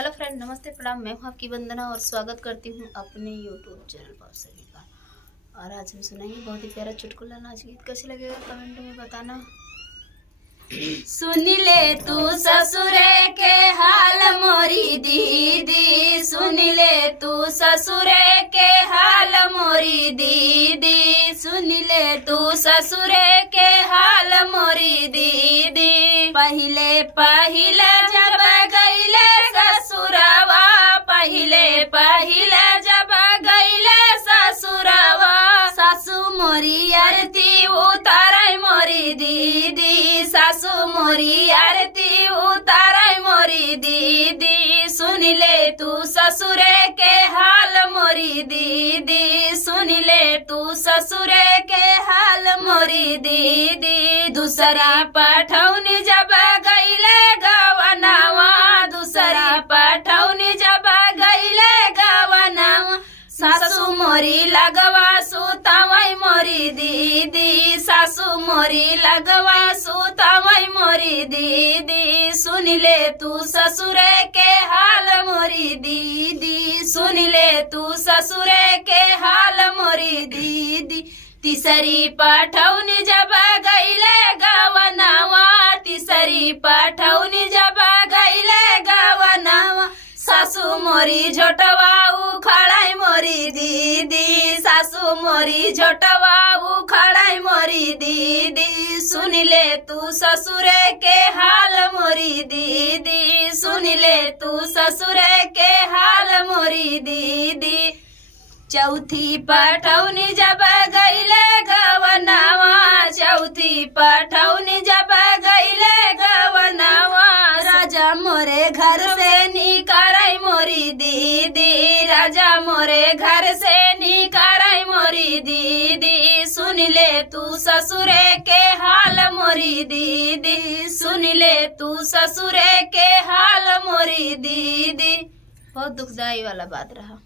Hello friend, नमस्ते, प्रणाम। मैं हूँ आपकी वंदना और स्वागत करती हूँ अपने यूट्यूब चैनल पर सभी का। और आज हम सुनाएंगे बहुत ही प्यारा चुटकुला नाच गीत। कैसे लगेगा कमेंट में बताना। सुन ले तू ससुरे के हाल मोरी दीदी, सुन ले तू ससुरे के हाल मोरी दीदी, सुन ले तू ससुरे के हाल मोरी दीदी। पहिले पहिले जब गईले ससुरवा, पहिले पहिले जब गईले ससुरवा, सासू मोरी आरती उतारै मोरी दीदी, सासू मोरी आरती उतारै मोरी दीदी। सुन ले तू ससुरे के हाल मोरी दीदी, सुन ले तू ससुरे के हाल मोरी दीदी। दूसरा पठौनी जब गईले गवनावा, दूसरा पठौनी जब गईले गवनावा, सासू मोरी लगवा सुतावै मोरी दीदी, सासू मोरी लगवा सुतावै मोरी दीदी। सुन ले तू ससुरे के हाल मोरी दीदी, सुन ले तू ससुरे के हाल मोरी दीदी। तीसरी पठौनी जब गईले गवनावा, तीसरी पठौनी जब गईले गवनावा, सासू मोरी झोटवा उखड़ाई मोरी दीदी, सासू मोरी झोटवा उखड़ाई मोरी दीदी। सुन ले तू ससुरे के हाल मोरी दीदी, सुन ले तू ससुरे के हाल मोरी दीदी। चौथी पठौनी जब गईले गवनावा, चौथी पठौनी जब गईले गवनावा, राजा मोरे घर से निकारै मोरी दीदी, राजा मोरे घर से निकारै मोरी दीदी। सुन ले तू ससुरे के हाल मोरी दीदी, सुन ले तू ससुरे के हाल मोरी दीदी। बहुत दुखदाई वाला बात रहा।